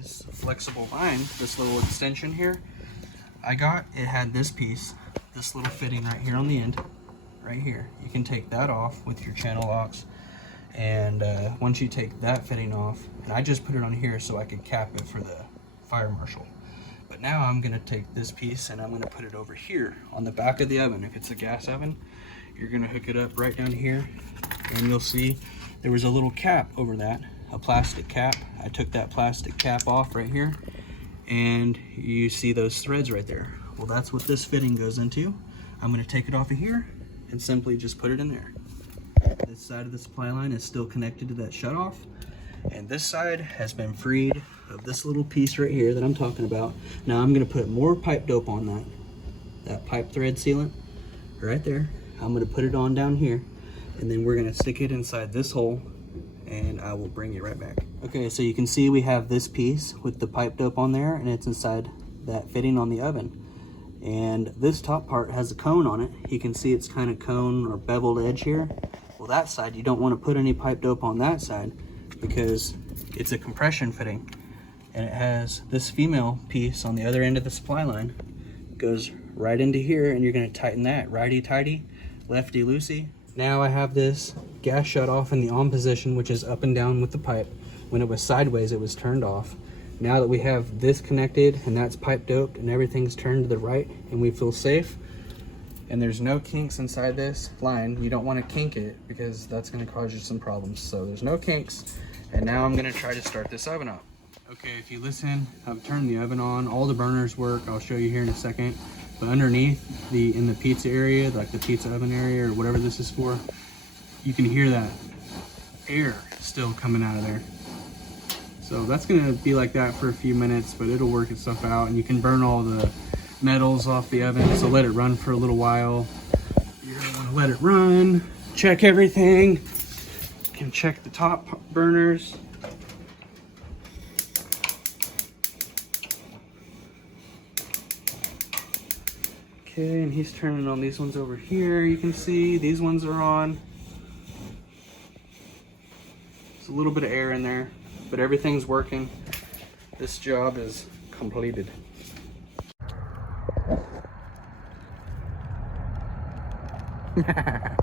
This flexible line, this little extension here, it had this piece, this little fitting right here on the end, right here. You can take that off with your channel locks, and once you take that fitting off, and I just put it on here so I could cap it for the fire marshal. But now I'm gonna take this piece and I'm gonna put it over here on the back of the oven. If it's a gas oven, you're gonna hook it up right down here, and you'll see there was a little cap over that, a plastic cap. I took that plastic cap off right here, and you see those threads right there. Well, that's what this fitting goes into. I'm gonna take it off of here and simply just put it in there. This side of the supply line is still connected to that shutoff, and this side has been freed of this little piece right here that I'm talking about. Now I'm gonna put more pipe dope on that pipe thread sealant right there. I'm gonna put it on down here, and then we're gonna stick it inside this hole, and I will bring it right back. Okay, so you can see we have this piece with the pipe dope on there, and it's inside that fitting on the oven. And this top part has a cone on it. You can see it's kind of cone or beveled edge here. Well, that side, you don't want to put any pipe dope on that side because it's a compression fitting, and it has this female piece on the other end of the supply line. It goes right into here, and you're going to tighten that righty-tighty, lefty-loosey. Now I have this gas shut off in the on position, which is up and down with the pipe. When it was sideways, it was turned off. Now that we have this connected and that's pipe doped and everything's turned to the right and we feel safe, and there's no kinks inside this line, you don't want to kink it because that's going to cause you some problems. So there's no kinks, and now I'm going to try to start this oven up. Okay, if you listen, I've turned the oven on. All the burners work. I'll show you here in a second. But underneath, in the pizza area, like the pizza oven area or whatever this is for, you can hear that air still coming out of there. So that's gonna be like that for a few minutes, but it'll work itself out, and you can burn all the metals off the oven. So let it run for a little while. You're gonna wanna let it run, check everything. You can check the top burners. Okay, and he's turning on these ones over here. You can see these ones are on. There's a little bit of air in there, but everything's working. This job is completed. Yeah.